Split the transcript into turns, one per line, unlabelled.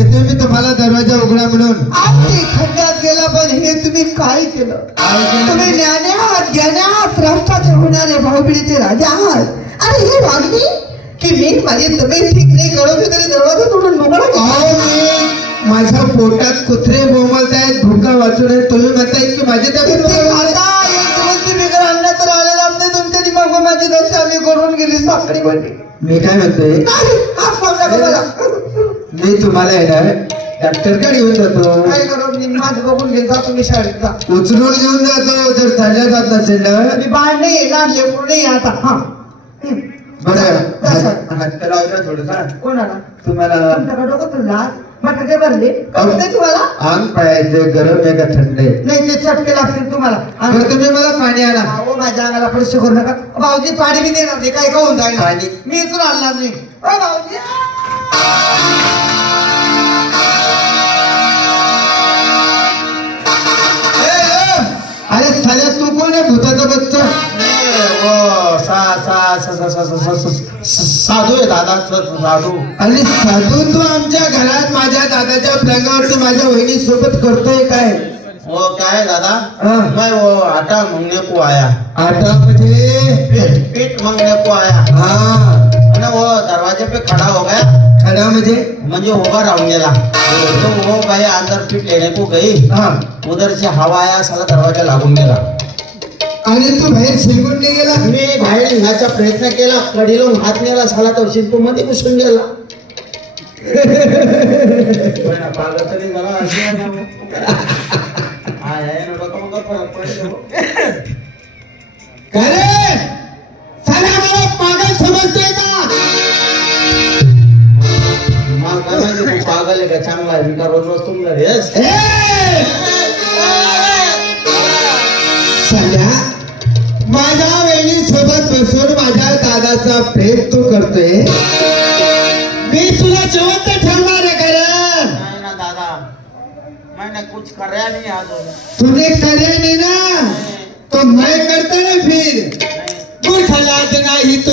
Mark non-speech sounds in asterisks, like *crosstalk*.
देते मी तुम्हाला दरवाजा उघडा म्हणून.
आम्ही खड्ड्यात गेला पण हे तुम्ही काय केलं? तुम्ही ज्ञाने आहात ज्ञाने आहात राष्ट्राचे होणारे भाऊबिडीचे राजा आहात. आणि ही वागणी? की मी माझी तब्येत ठीक नाही कळवली तरी दरवाजा तोडून मोकळा केला.
अहो मी माझ्या पोटात कुत्रे बोंबलत आहेत भुका वाचून आहेत. तुम्ही म्हणताय की माझी तब्येत.
आता एक दिवस तुम्ही घर आणलं तर आले जात नाही तुमच्या दिमाग माझी दशा मी करून गेली साखळी बनली
मी काय म्हणतोय? मी तुम्हाला येणार डॉक्टरकडे घेऊन जातो.
काय करू? मी माझं बघून घेत जा तुम्ही शाळेत. जा.
उचलून घेऊन जातो जर चालल्या जात नसेल ना
मी बाळ नाही येणार लेकरू नाही आहे आता. हा.
बरं. हात- हात लावला थोडंसं.
कोणाला?
तुम्हाला
तुमच्याकडे डोकं तुला बटाटे भरले. कळते तुम्हाला?
अंग पायाचे गरम आहे का थंड आहे?
नाही ते चटके लागतील तुम्हाला. आणि-
बरं तुम्ही मला पाणी आणा.
अहो, माझ्या अंगाला पैसे करू नका. भाऊजी पाणी बी देणार नाही. काय खाऊन जाईल?
पाणी.
मी इथून आणणार नाही. ओ, भाऊजी!
ए, ए, अरे साल्या तू कोण आहे भूताचा बच्चा?
साधू आहे दादा साधू.
आणि साधू तू आमच्या घरात माझ्या दादाच्या प्रंगावरती माझ्या वहिनी सोबत करतोय काय?
वो क्या है दादा?
हाँ।
मैं वो आटा मांगने को आया
आटा म्हणजे?
पीठ पीठ मांगने को आया
हा.
आणि वो दरवाजे पे खड़ा हो
खडा म्हणजे
उभा राहून गेला. तो वो भाई अंदर पीठ लेने को गई
हा.
उधर से हवा आया साला दरवाजा लागून गेला.
आणि तू बाहेर शिरकून नाही गेला?
मी बाहेर निघायचा प्रयत्न केला. कडी लावून हात नेला साला तो शिल्पू मध्ये घुसून गेला. *laughs* पागल तरी तू आहे का चांगला आहे का रोज रोज तुमचा रेस
ए! साल्या माझ्या वहिनी सोबत बसून माझ्या दादाचा प्रेम तू करतोय. मी तुला जिवंत ठेवणार आहे कारण
नहीं ना दादा. मैंने कुछ कराया नहीं आज
तूने करे नाही ना? तो मैं करता ना फिर. लाज नाही तुला हो